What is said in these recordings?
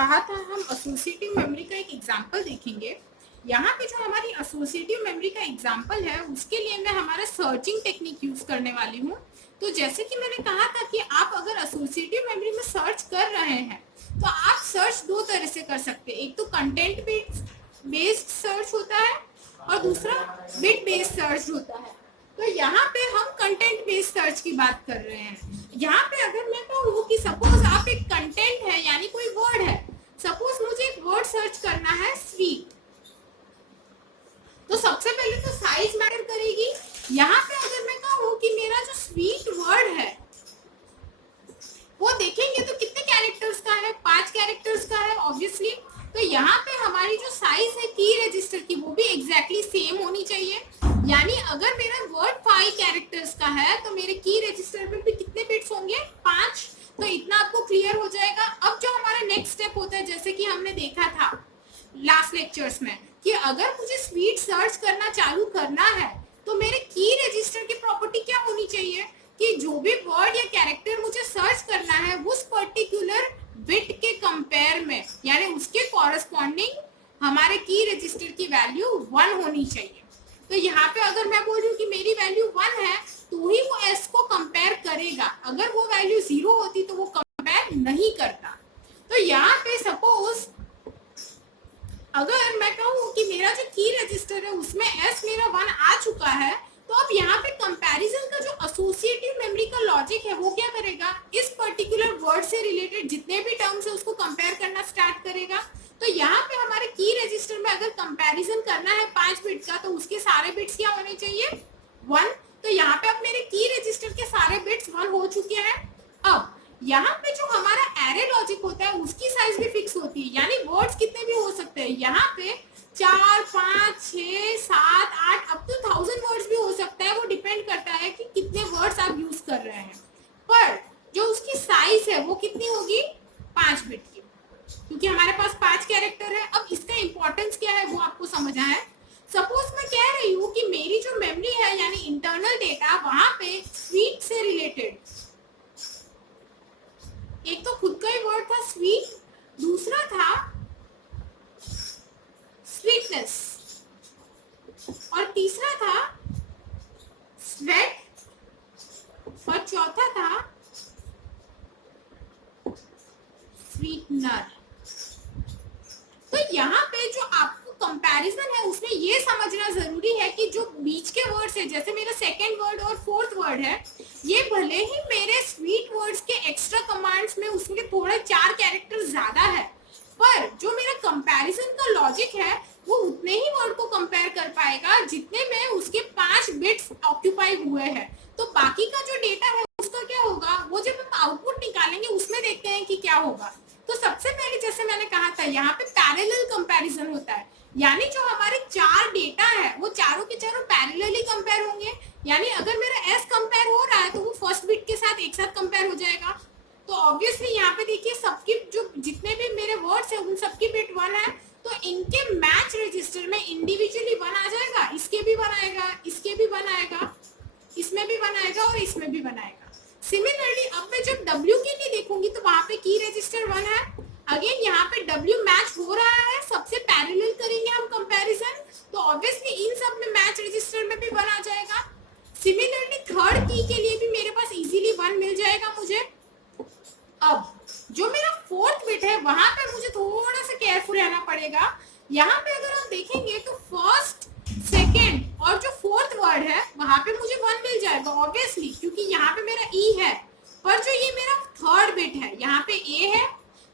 कहा था हम एसोसिएटिव मेमोरी का एक एग्जांपल देखेंगे। यहाँ पे जो हमारी एसोसिएटिव मेमोरी का एग्जांपल है उसके लिए मैं हमारा सर्चिंग टेक्निक यूज करने वाली हूँ। तो जैसे कि मैंने कहा था कि आप अगर एसोसिएटिव मेमोरी में सर्च कर रहे हैं तो आप सर्च दो तरह से कर सकते हैं। एक तो कंटेंट बेस्ड सर्च होता है और दूसरा बिट बेस्ड सर्च होता है। तो यहाँ पे हम कंटेंट बेस्ड सर्च की बात कर रहे हैं। यहाँ पे अगर मैं कहूँ कि सपोज आप एक कंटेंट है यानी कोई वर्ड है, सपोज मुझे एक वर्ड सर्च करना है स्वीट, तो सबसे पहले तो साइज मैटर करेगी। यहाँ पे अगर मैं कहूँ कि मेरा जो स्वीट वर्ड है वो देखेंगे तो कितने कैरेक्टर्स का है, 5 कैरेक्टर्स का है ऑब्वियसली। तो यहाँ पे हमारी जो साइज है की रजिस्टर की वो भी एग्जैक्टली सेम होनी चाहिए। यानी अगर मेरा वर्ड 5 कैरेक्टर्स का है तो मेरे की रजिस्टर में भी कितने बिट्स होंगे, 5। तो इतना आपको क्लियर हो जाएगा। अब जो हमारा नेक्स्ट स्टेप होता है, जैसे कि हमने देखा था लास्ट लेक्चर्स में कि अगर मुझे स्वीट सर्च करना चालू करना है तो मेरे की रजिस्टर की प्रॉपर्टी क्या होनी चाहिए कि जो भी वर्ड या कैरेक्टर मुझे सर्च करना है उस पर्टिकुलर बिट के कंपेयर में यानी उसके कॉरेस्पॉन्डिंग हमारे की रजिस्टर की वैल्यू 1 होनी चाहिए। तो यहाँ पे अगर मैं बोल रही हूँ कि मेरी वैल्यू 1 है तो ही वो एस को कंपेयर करेगा। अगर वो वैल्यू 0 होती तो वो कंपेयर नहीं करता। तो यहाँ पे सपोज अगर मैं कहूँ कि मेरा जो की रजिस्टर है उसमें एस मेरा 1 आ चुका है, तो अब यहाँ पे कंपैरिजन का जो एसोसिएटिव मेमोरी का लॉजिक है वो क्या करेगा, इस पर्टिकुलर वर्ड से रिलेटेड जितने भी टर्म्स है उसको कंपेयर करना स्टार्ट करेगा। तो यहाँ पे हमारे की रजिस्टर में अगर कंपैरिजन करना है 5 बिट का तो उसके सारे बिट्स क्या होने चाहिए, 1। तो यहाँ पे अब मेरे की रजिस्टर के सारे बिट्स 1 हो चुके हैं। अब यहाँ पे जो हमारा एरे लॉजिक होता है उसकी साइज भी फिक्स होती है, यानी वर्ड्स कितने भी हो सकते हैं। यहाँ पे 4, 5, 6, 7, 8 अप टू 1000 वर्ड्स भी हो सकता है। वो डिपेंड करता है कि कितने वर्ड्स आप यूज कर रहे हैं। पर जो उसकी साइज है वो कितनी होगी, 5 बिट की, क्योंकि हमारे पास 5 कैरेक्टर है। अब इसका इंपॉर्टेंस क्या है वो आपको समझ आया है। सपोज मैं कह रही हूँ कि मेरी जो मेमोरी है यानी इंटरनल डेटा, वहां पे स्वीट से रिलेटेड एक तो खुद का ही वर्ड था स्वीट, दूसरा था स्वीटनेस और तीसरा था स्वेट और चौथा था स्वीटनर। तो यहाँ पे जो आपको कंपैरिजन है उसमें ये समझना जरूरी है कि जो बीच के वर्ड्स है, जैसे मेरा सेकंड वर्ड और फोर्थ वर्ड है, ये भले ही मेरे स्वीट वर्ड्स के एक्स्ट्रा कमांड्स में उसमें थोड़े 4 कैरेक्टर ज्यादा है, पर जो मेरा कंपैरिजन का लॉजिक है वो उतने ही वर्ड को कंपेयर कर पाएगा जितने में उसके 5 बिट्स ऑक्यूपाई हुए हैं। तो बाकी का जो डेटा है उसका क्या होगा, वो जब हम आउटपुट निकालेंगे उसमें देखते हैं कि क्या होगा। तो सबसे पहले जैसे मैंने कहा था यहाँ पे पैरेलल कंपैरिजन होता है, यानी जो हमारे 4 डेटा है वो चारों के चारों पैरेलली कंपेयर होंगे। यानी अगर मेरा एस कंपेयर हो रहा है तो वो फर्स्ट बिट के साथ एक साथ कंपेयर हो जाएगा। तो ऑब्वियसली यहाँ पे देखिए सबकी जो जितने भी मेरे वर्ड्स है उन सबकी बिट 1 है, तो इनके मैच रजिस्टर में इंडिविजुअली 1 आ जाएगा। इसके भी 1 आएगा, इसके भी 1 आएगा, इसमें भी 1 आएगा और इसमें भी 1 आएगा। सिमिलरली अब मैं जब W के लिए देखूंगी तो वहां पे की रजिस्टर 1 है। अगेन यहाँ पे W मैच हो रहा है, सबसे पैरेलल करेंगे हम कंपैरिजन, तो ऑब्वियसली इन सब में मैच रजिस्टर में भी 1 आ जाएगा। सिमिलरली थर्ड की के लिए भी मेरे पास इजीली 1 मिल जाएगा मुझे। अब जो मेरा फोर्थ बिट है वहां पे मुझे थोड़ा सा केयरफुल रहना पड़ेगा। यहाँ पे अगर हम देखेंगे तो फर्स्ट, सेकेंड और जो फोर्थ वर्ड है वहां पे मुझे 1 मिल जाएगा ऑब्वियसली, क्योंकि यहाँ पे मेरा ई है। पर जो ये मेरा थर्ड बिट है यहाँ पे ए है,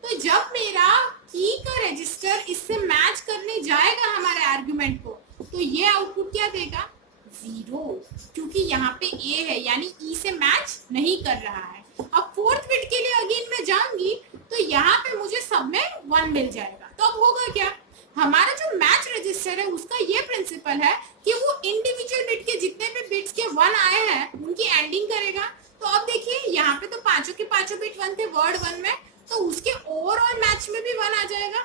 तो जब मेरा की का रजिस्टर इससे मैच करने जाएगा हमारे आर्गुमेंट को, तो ये आउटपुट क्या देगा, 0, क्योंकि यहाँ पे ए है यानी ई से मैच नहीं कर रहा है। अब फोर्थ बिट के लिए अगेन मैं जाऊंगी तो यहाँ पे मुझे सब में 1 मिल जाएगा। तो अब होगा क्या, हमारा जो मैच रजिस्टर है उसका ये प्रिंसिपल है कि वो इंडिविजुअल बिट के जितने भी बिट्स के 1 आए हैं उनकी एंडिंग करेगा। तो अब देखिए यहाँ पे तो पांचों के पांचों बिट 1 थे वर्ड 1 में, तो उसके ओवरऑल मैच में भी 1 आ जाएगा,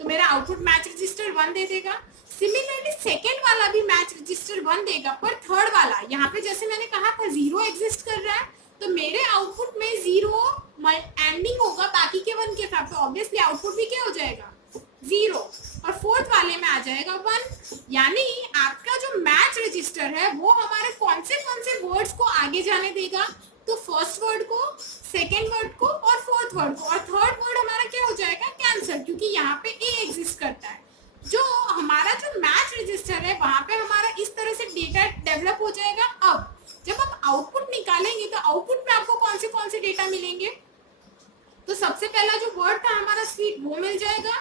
तो मेरा आउटपुट मैच रजिस्टर 1 दे देगा। सिमिलरली सेकेंड वाला भी मैच रजिस्टर 1 देगा, पर थर्ड वाला यहाँ पे जैसे मैंने कहा था 0 एग्जिस्ट कर रहा है, तो मेरे आउटपुट में 0 एंडिंग होगा बाकी के 1 के साथ, तो ऑब्वियसली आउटपुट भी क्या हो जाएगा 0, और फोर्थ वाले में आ जाएगा 1। यानी आपका जो मैच रजिस्टर है वो हमारे कौन से वर्ड्स को आगे जाने देगा, तो फर्स्ट वर्ड को, सेकेंड वर्ड को और फोर्थ वर्ड को, और थर्ड वर्ड हमारा क्या हो जाएगा कैंसिल, क्योंकि यहाँ पे ए एग्जिस्ट करता है। जो हमारा जो मैच रजिस्टर है वहां पे हमारा इस तरह से डेटा डेवलप हो जाएगा। अब जब आप आउटपुट निकालेंगे तो आउटपुट में आपको कौन से डेटा मिलेंगे, तो सबसे पहला जो वर्ड था हमारा स्वीट वो मिल जाएगा।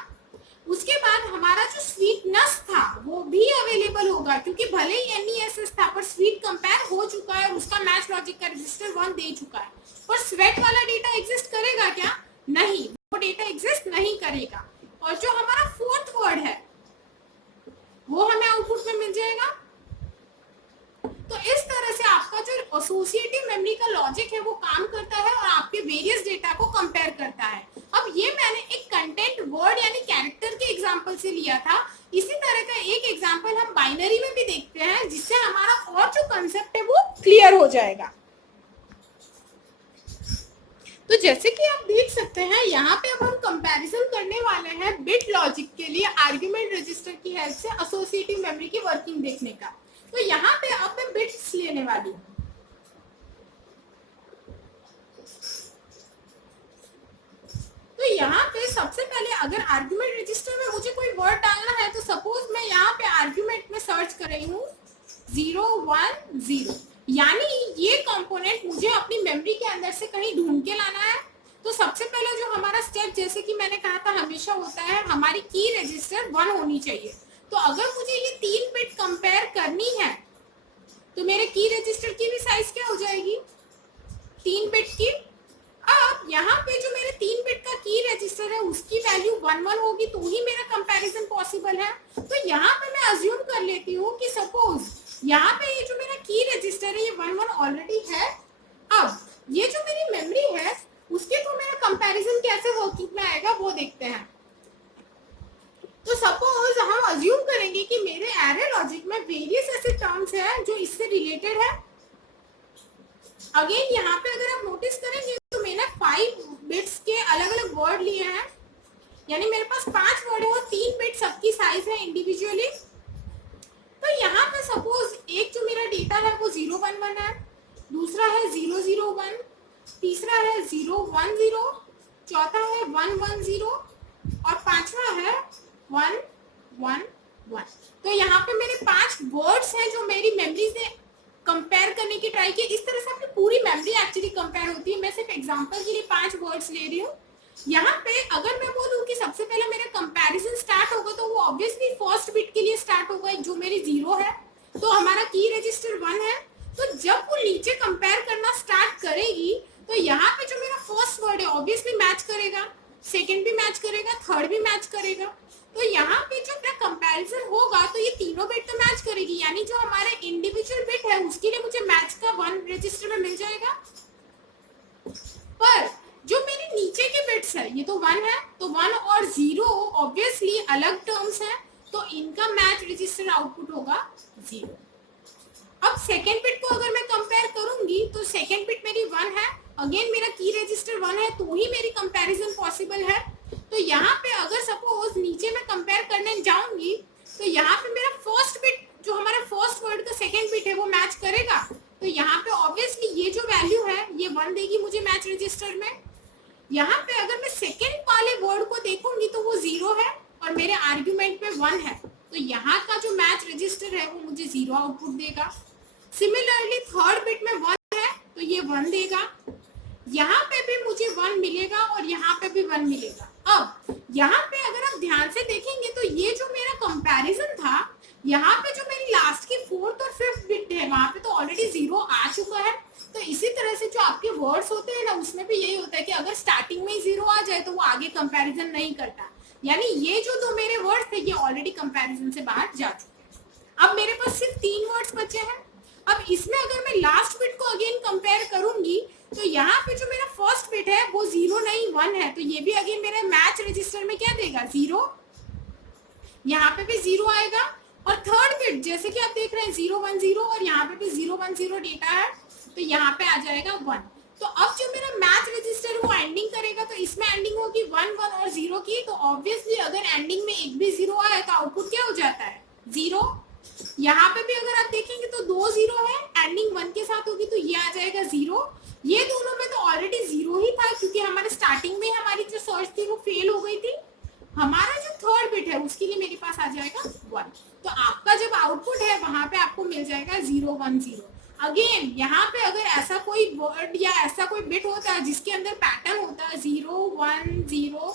उसके बाद हमारा जो स्वीटनेस था वो भी अवेलेबल होगा, क्योंकि भले ही NESS था पर स्वीट कंपेयर हो चुका है और उसका मैच लॉजिक का रजिस्टर 1 दे चुका है। पर स्वेट वाला डेटा एग्जिस्ट करेगा क्या, नहीं, वो डेटा एग्जिस्ट नहीं करेगा। और जो हमारा फोर्थ वर्ड है वो हमें आउटपुट में मिल जाएगा। तो इस तरह से आपका जो एसोसिएटिव मेमोरी का लॉजिक है वो काम करता है और आपके वेरियस डेटा को कंपेयर करता है। अब ये मैंने एक कंटेंट वर्ड यानी कैरेक्टर के एग्जांपल से लिया था। इसी तरह का एक एग्जांपल हम बाइनरी में भी देखते हैं, जिससे हमारा और जो कंसेप्ट है वो क्लियर हो जाएगा। तो जैसे कि आप देख सकते हैं यहाँ पे अब हम कंपैरिजन करने वाले हैं बिट लॉजिक के लिए आर्गुमेंट रजिस्टर की हेल्प से एसोसिएटिव मेमोरी की वर्किंग देखने का। तो यहाँ पे अब मैं बिट्स लेने वाली हूँ। तो यहाँ पे सबसे पहले अगर आर्गुमेंट रजिस्टर में मुझे कोई वर्ड डालना है, तो सपोज मैं यहाँ पे आर्गुमेंट में सर्च कर रही हूँ 010, यानी ये कंपोनेंट मुझे अपनी मेमोरी के अंदर से कहीं ढूंढ के लाना है। तो सबसे पहले जो हमारा स्टेप, जैसे कि मैंने कहा था हमेशा होता है, हमारी की रजिस्टर 1 होनी चाहिए। तो अगर मुझे ये 3 बिट कंपेयर करनी है तो मेरे की रजिस्टर की भी साइज क्या हो जाएगी 3 बिट की। अब यहाँ पे जो मेरे 3 बिट का की रजिस्टर है उसकी वैल्यू 1 होगी, तो ही मेरा कंपैरिजन पॉसिबल है। तो यहाँ पे मैं अज्यूम कर लेती हूँ कि सपोज यहाँ पे ये जो मेरा की रजिस्टर है ये 1 ऑलरेडी है। अब ये जो मेरी मेमोरी है उसके थ्रू मेरा कंपैरिजन कैसे वर्किंग में आएगा वो देखते हैं। तो सपोज हम अज्यूम करेंगे कि मेरे एरे लॉजिक में वेरियस ऐसे टर्म्स हैं जो इससे रिलेटेड है। अगेन यहाँ पे अगर आप नोटिस करेंगे तो मैंने 5 बिट्स के अलग अलग वर्ड लिए हैं, यानी मेरे पास 5 वर्ड है और 3 बिट सबकी साइज है इंडिविजुअली। तो यहाँ पे सपोज एक जो मेरा डेटा है वो 011 है, दूसरा है 001, तीसरा है 010, चौथा है 110 और पांचवा है 111। तो यहाँ पे मेरे 5 वर्ड्स हैं जो मेरी मेमोरी से कंपेयर करने की ट्राई की। इस तरह से अपनी पूरी मेमोरी एक्चुअली कंपेयर होती है। मैं सिर्फ एग्जांपल के लिए 5 वर्ड्स ले रही हूँ। यहाँ पे अगर मैं बोलूँ कि सबसे पहले मेरा कंपैरिजन स्टार्ट होगा तो वो ऑब्वियसली फर्स्ट बिट के लिए स्टार्ट होगा जो मेरी 0 है, तो हमारा की रजिस्टर 1 है। तो जब वो नीचे कंपेयर करना स्टार्ट करेगी तो यहाँ पे जो मेरा फर्स्ट वर्ड है ऑब्वियसली मैच करेगा, सेकेंड भी मैच करेगा, थर्ड भी मैच करेगा। तो यहाँ पे जो मेरा कंपैरिजन होगा तो ये तीनों बिट तो मैच करेगी, यानी जो हमारे इंडिविजुअल बिट है उसके लिए मुझे मैच का 1 रजिस्टर में मिल जाएगा। पर जो मेरे नीचे के बिट्स है ये तो 1 है, तो 1 और 0 ऑब्वियसली अलग टर्म्स हैं, तो इनका मैच रजिस्टर आउटपुट होगा 0। अब सेकेंड बिट को अगर मैं कंपेयर करूंगी तो सेकेंड बिट मेरी 1 है, अगेन मेरा की रजिस्टर 1 है, तो ही मेरी कंपैरिजन पॉसिबल है। तो यहाँ पे अगर सपोज नीचे मैं कंपेयर करने जाऊंगी तो यहाँ पे मेरा फर्स्ट बिट जो हमारा फर्स्ट वर्ड का सेकेंड बिट है वो मैच करेगा। तो यहाँ पे ऑब्वियसली ये जो वैल्यू है ये 1 देगी मुझे मैच रजिस्टर में। यहाँ पे अगर मैं सेकेंड वाले वर्ड को देखूंगी तो वो 0 है और मेरे आर्ग्यूमेंट में 1 है, तो यहाँ का जो मैच रजिस्टर है वो मुझे 0 आउटपुट देगा। सिमिलरली थर्ड बिट में 1 है तो ये 1 देगा, यहाँ पे भी मुझे 1 मिलेगा और यहाँ पे भी 1 मिलेगा। अब यहाँ पे अगर आप ध्यान से देखेंगे तो ये जो मेरा कंपैरिजन था यहाँ पे जो मेरी लास्ट की 4th और 5th बिट है वहां पे तो ऑलरेडी 0 आ चुका है। तो इसी तरह से जो आपके वर्ड्स होते हैं ना उसमें भी यही होता है कि अगर स्टार्टिंग में ही 0 आ जाए तो वो आगे कंपैरिजन नहीं करता, यानी ये जो 2 मेरे वर्ड्स थे ये ऑलरेडी कंपैरिजन से बाहर जा चुके हैं। अब मेरे पास सिर्फ 3 वर्ड्स बचे हैं। अब इसमें अगर मैं लास्ट बिट को अगेन कंपेयर करूंगी तो यहाँ पे जो मेरा फर्स्ट बिट है वो 0 नहीं 1 है, तो ये भी अगेन मेरे मैच रजिस्टर में क्या देगा 0, यहाँ पे भी 0 आएगा। और थर्ड बिट जैसे कि आप देख रहे हैं 010 और यहाँ पे भी 010 डेटा है तो यहाँ पे आ जाएगा 1। तो अब जो मेरा मैच रजिस्टर वो एंडिंग करेगा, तो इसमें एंडिंग होगी 1 1 और 0 की। तो ऑब्वियसली अगर एंडिंग में एक भी 0 आए तो आउटपुट क्या हो जाता है, 0। यहाँ पे भी अगर आप देखेंगे तो 2 0 है, एंडिंग 1 के साथ होगी तो ये आ जाएगा 0। ये दोनों में तो ऑलरेडी 0 ही था, क्योंकि हमारे स्टार्टिंग में हमारी जो सर्च थी वो फेल हो गई थी। हमारा जो थर्ड बिट है उसके लिए मेरे पास आ जाएगा 1। तो आपका जब आउटपुट है वहां पे आपको मिल जाएगा 0 1 0। अगेन यहाँ पे अगर ऐसा कोई वर्ड या ऐसा कोई बिट होता है जिसके अंदर पैटर्न होता है 0 1 0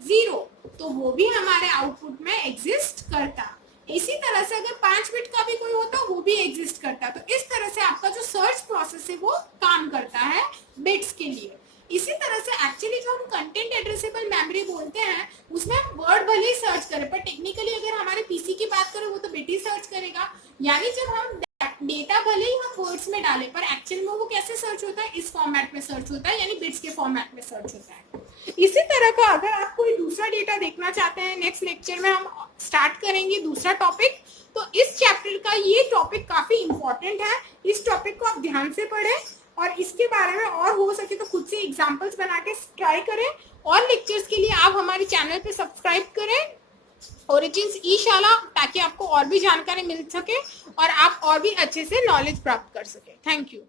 0, तो वो भी हमारे आउटपुट में एग्जिस्ट करता। इसी तरह से अगर 5 बिट का भी कोई होता वो भी एग्जिस्ट करता। तो इस तरह से आपका जो सर्च प्रोसेस है वो काम करता है बिट्स के लिए। इसी तरह से एक्चुअली जो हम कंटेंट एड्रेसेबल मेमोरी बोलते हैं उसमें हम वर्ड भले ही सर्च करें, पर टेक्निकली अगर हमारे पीसी की बात करें वो तो बिट ही सर्च करेगा। यानी जब हम डेटा भले ही हम वर्ड्स में डालें, पर एक्चुअल में वो कैसे सर्च होता है, इस फॉर्मेट में सर्च होता है, यानी बिट्स के फॉर्मेट में सर्च होता है। इसी तरह का अगर आप कोई दूसरा डेटा देखना चाहते हैं, नेक्स्ट लेक्चर में हम स्टार्ट करेंगे दूसरा टॉपिक। तो इस चैप्टर का ये टॉपिक काफी इंपॉर्टेंट है, इस टॉपिक को आप ध्यान से पढ़ें और इसके बारे में और हो सके तो खुद से एग्जाम्पल्स बना के ट्राई करें। और लेक्चर्स के लिए आप हमारे चैनल पे सब्सक्राइब करें ओरिजिन्स ई-शाला, ताकि आपको और भी जानकारी मिल सके और आप और भी अच्छे से नॉलेज प्राप्त कर सके। Thank you.